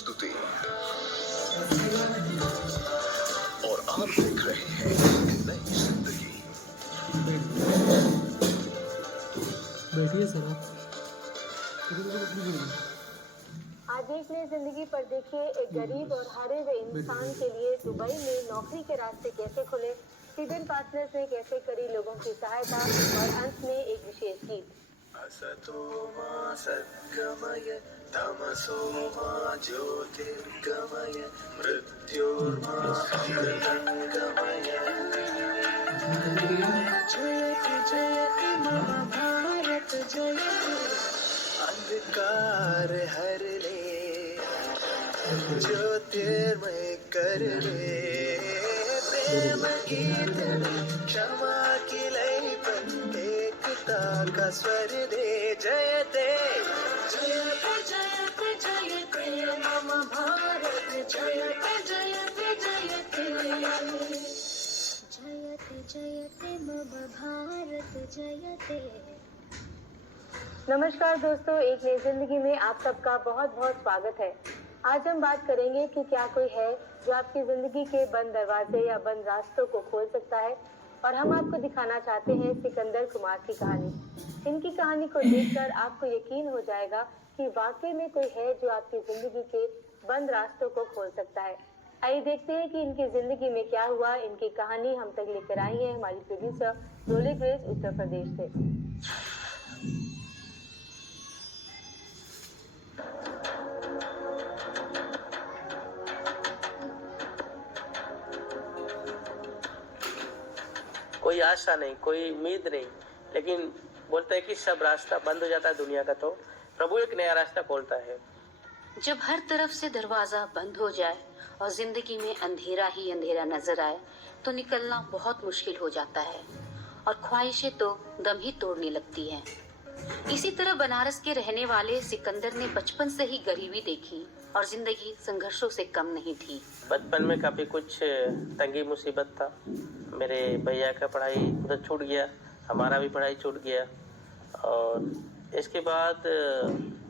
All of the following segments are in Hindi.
प्रस्तुति और आप देख रहे हैं नई जिंदगी। बैठिए सर आप। आज एक नई जिंदगी पर देखिए एक गरीब और हारे हुए इंसान के लिए दुबई में नौकरी के रास्ते कैसे खुले, स्टीवन पार्टनर्स ने कैसे करी लोगों की सहायता और अंत में एक विशेष गीत। असतो मा सद्गमय तमसो मा ज्योतिर्गमय मृत्योर्मा अमृतंगमय। जयति जयति महाभारत जयति अंधकार हर ले ज्योतिर्मय कर ले प्रेम गीत क्षमा की लय पर एकता का स्वर दे जयते जयते जयते जयते मम भारत जयते जयते जयते जयते जयते मम भारत जयते। नमस्कार दोस्तों, एक नई जिंदगी में आप सबका बहुत बहुत स्वागत है। आज हम बात करेंगे कि क्या कोई है जो आपकी जिंदगी के बंद दरवाजे या बंद रास्तों को खोल सकता है, और हम आपको दिखाना चाहते हैं सिकंदर कुमार की कहानी। इनकी कहानी को देखकर आपको यकीन हो जाएगा कि वाकई में कोई है जो आपकी जिंदगी के बंद रास्तों को खोल सकता है। आइए देखते हैं कि इनकी जिंदगी में क्या हुआ। इनकी कहानी हम तक लेकर आई है हमारी प्रोड्यूसर रोली ग्रेस उत्तर प्रदेश से। कोई आशा नहीं, कोई उम्मीद नहीं, लेकिन बोलते हैं कि सब रास्ता बंद हो जाता है दुनिया का, तो प्रभु एक नया रास्ता खोलता है। जब हर तरफ से दरवाजा बंद हो जाए और जिंदगी में अंधेरा ही अंधेरा नजर आए तो निकलना बहुत मुश्किल हो जाता है और ख्वाहिशें तो दम ही तोड़ने लगती हैं। इसी तरह बनारस के रहने वाले सिकंदर ने बचपन से ही गरीबी देखी और जिंदगी संघर्षों से कम नहीं थी। बचपन में काफी कुछ तंगी मुसीबत था। मेरे भैया का पढ़ाई उधर छूट गया, हमारा भी पढ़ाई छूट गया, और इसके बाद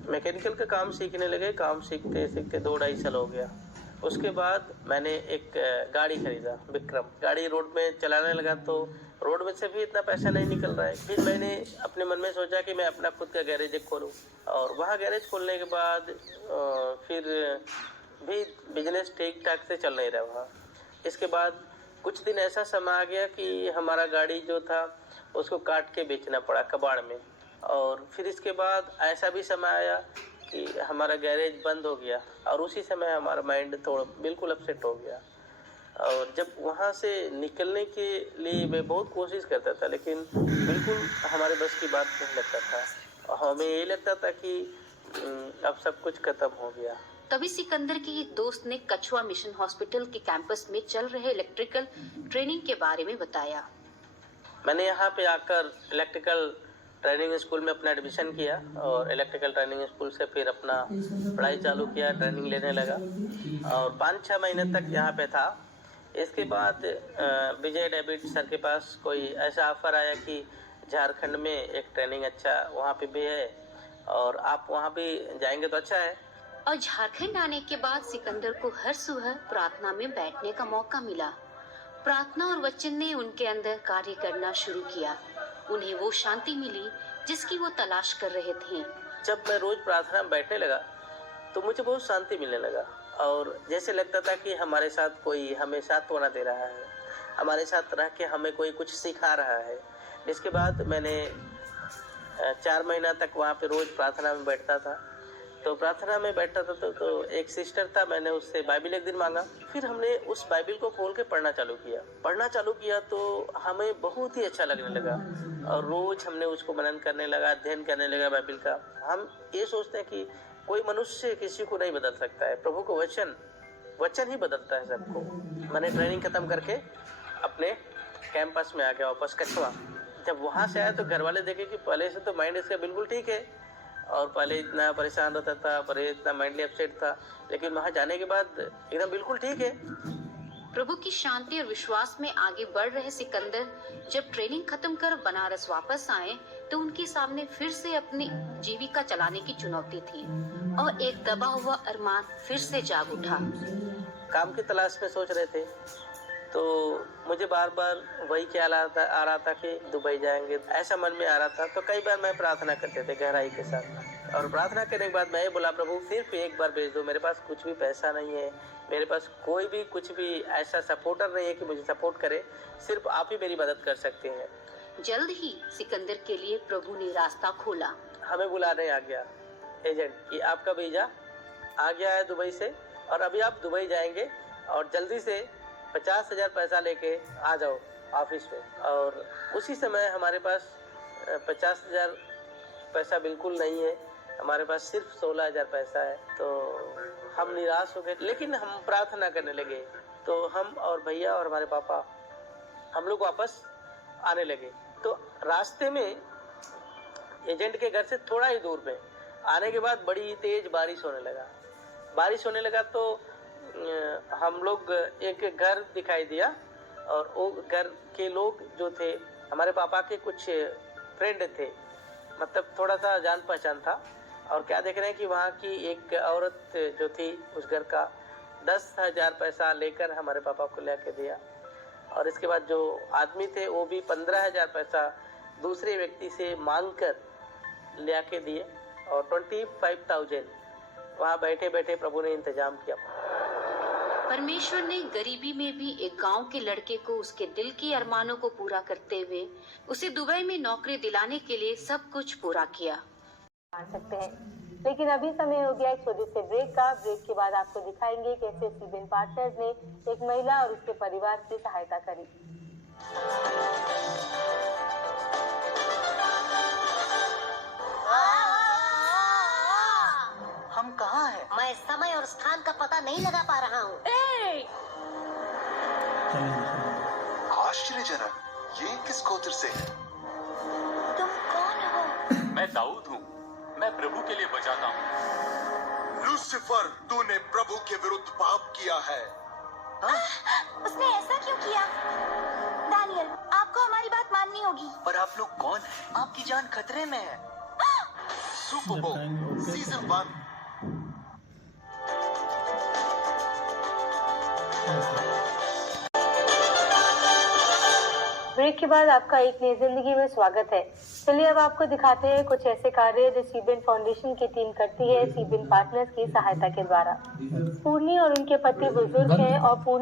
मैकेनिकल का काम सीखने लगे। काम सीखते सीखते 2-2.5 साल हो गया। उसके बाद मैंने एक गाड़ी खरीदा, विक्रम। गाड़ी रोड में चलाने लगा तो रोड में से भी इतना पैसा नहीं निकल रहा है। फिर मैंने अपने मन में सोचा कि मैं अपना खुद का गैरेज खोलूं, और वहाँ गैरेज खोलने के बाद फिर भी बिजनेस ठीक ठाक से चल नहीं रहा वहाँ। इसके बाद कुछ दिन ऐसा समय आ गया कि हमारा गाड़ी जो था उसको काट के बेचना पड़ा कबाड़ में, और फिर इसके बाद ऐसा भी समय आया कि हमारा गैरेज बंद हो गया, और उसी समय हमारा माइंड थोड़ा बिल्कुल अपसेट हो गया। और जब वहाँ से निकलने के लिए मैं बहुत कोशिश करता था, लेकिन बिल्कुल हमारे बस की बात नहीं लगता था। हमें यही लगता था कि अब सब कुछ खत्म हो गया। तभी सिकंदर के एक दोस्त ने कछुआ मिशन हॉस्पिटल के कैंपस में चल रहे इलेक्ट्रिकल ट्रेनिंग के बारे में बताया। मैंने यहाँ पे आकर इलेक्ट्रिकल ट्रेनिंग स्कूल में अपना एडमिशन किया, और इलेक्ट्रिकल ट्रेनिंग स्कूल से फिर अपना पढ़ाई चालू किया, ट्रेनिंग लेने लगा, और 5-6 महीने तक यहाँ पे था। इसके बाद विजय डेविड सर के पास कोई ऐसा ऑफर आया कि झारखंड में एक ट्रेनिंग अच्छा वहाँ पे भी है, और आप वहाँ भी जाएंगे तो अच्छा है। और झारखंड आने के बाद सिकंदर को हर सुबह प्रार्थना में बैठने का मौका मिला। प्रार्थना और वचन ने उनके अंदर कार्य करना शुरू किया। उन्हें वो शांति मिली जिसकी वो तलाश कर रहे थे। जब मैं रोज प्रार्थना में बैठने लगा तो मुझे बहुत शांति मिलने लगा, और जैसे लगता था कि हमारे साथ कोई हमें सांत्वना दे रहा है, हमारे साथ रह के हमें कोई कुछ सिखा रहा है। इसके बाद मैंने 4 महीना तक वहाँ पे रोज प्रार्थना में बैठता था। तो प्रार्थना में बैठता था तो एक सिस्टर था, मैंने उससे बाइबिल एक दिन मांगा। फिर हमने उस बाइबिल को खोल के पढ़ना चालू किया तो हमें बहुत ही अच्छा लगने लगा, और रोज हमने उसको मनन करने लगा, अध्ययन करने लगा बाइबिल का। हम ये सोचते हैं कि कोई मनुष्य किसी को नहीं बदल सकता है, प्रभु को वचन ही बदलता है सबको। मैंने ट्रेनिंग खत्म करके अपने कैंपस में आ गया वापस कछुआ। जब वहाँ से आया तो घर वाले देखे कि पहले से तो माइंड इसका बिल्कुल ठीक है, और पहले इतना परेशान रहता था, पहले इतना माइंडली अपसेट था, लेकिन वहाँ जाने के बाद एकदम बिल्कुल ठीक है। प्रभु की शांति और विश्वास में आगे बढ़ रहे सिकंदर जब ट्रेनिंग खत्म कर बनारस वापस आए तो उनके सामने फिर से अपनी जीविका चलाने की चुनौती थी और एक दबा हुआ अरमान फिर से जाग उठा। काम की तलाश में सोच रहे थे तो मुझे बार बार वही ख्याल आ रहा था कि दुबई जाएंगे, ऐसा मन में आ रहा था। तो कई बार मैं प्रार्थना करते थे गहराई के साथ, और प्रार्थना करने के बाद मैं ये बोला, प्रभु सिर्फ एक बार भेज दो, मेरे पास कुछ भी पैसा नहीं है, मेरे पास कोई भी कुछ भी ऐसा सपोर्टर नहीं है कि मुझे सपोर्ट करे, सिर्फ आप ही मेरी मदद कर सकते हैं। जल्द ही सिकंदर के लिए प्रभु ने रास्ता खोला। हमें बुलाने आ गया एजेंट कि आपका वीजा आ गया है दुबई से, और अभी आप दुबई जाएंगे और जल्दी से 50,000 पैसा लेके आ जाओ ऑफिस में। और उसी समय हमारे पास 50,000 पैसा बिल्कुल नहीं है, हमारे पास सिर्फ 16,000 पैसा है। तो हम निराश हो गए, लेकिन हम प्रार्थना करने लगे। तो हम और भैया और हमारे पापा हम लोग वापस आने लगे। तो रास्ते में एजेंट के घर से थोड़ा ही दूर में आने के बाद बड़ी तेज बारिश होने लगा तो हम लोग एक घर दिखाई दिया, और वो घर के लोग जो थे हमारे पापा के कुछ फ्रेंड थे, मतलब थोड़ा सा जान पहचान था। और क्या देख रहे हैं कि वहाँ की एक औरत जो थी उस घर का 10,000 पैसा लेकर हमारे पापा को लेके दिया, और इसके बाद जो आदमी थे वो भी 15,000 पैसा दूसरे व्यक्ति से मांग कर ले के दिए, और 25,000 वहाँ बैठे बैठे प्रभु ने इंतजाम किया। परमेश्वर ने गरीबी में भी एक गांव के लड़के को उसके दिल की अरमानों को पूरा करते हुए उसे दुबई में नौकरी दिलाने के लिए सब कुछ पूरा किया। मान सकते हैं। लेकिन अभी समय हो गया एक छोटे से ब्रेक का। ब्रेक के बाद आपको दिखाएंगे कैसे सीबेन पार्टनर्स ने एक महिला और उसके परिवार की सहायता करी। हम कहाँ हैं? मैं समय और स्थान का पता नहीं लगा पा रहा हूँ। आश्चर्यजनक, ये किस गोत्र से है? तुम कौन हो? मैं दाऊद हूँ, मैं प्रभु के लिए बचाता हूँ। लूसीफर, तूने प्रभु के विरुद्ध पाप किया है। उसने ऐसा क्यों किया? दानियल, आपको हमारी बात माननी होगी। पर आप लोग कौन हैं? आपकी जान खतरे में है। सुपर बोल सीजन 1। ब्रेक के बाद आपका एक नई जिंदगी में स्वागत है। चलिए अब आपको दिखाते हैं कुछ ऐसे कार्य जो सीबेन फाउंडेशन की टीम करती है सीबेन पार्टनर्स की सहायता के द्वारा। पूर्णी और उनके पति बुजुर्ग हैं और पूर्णी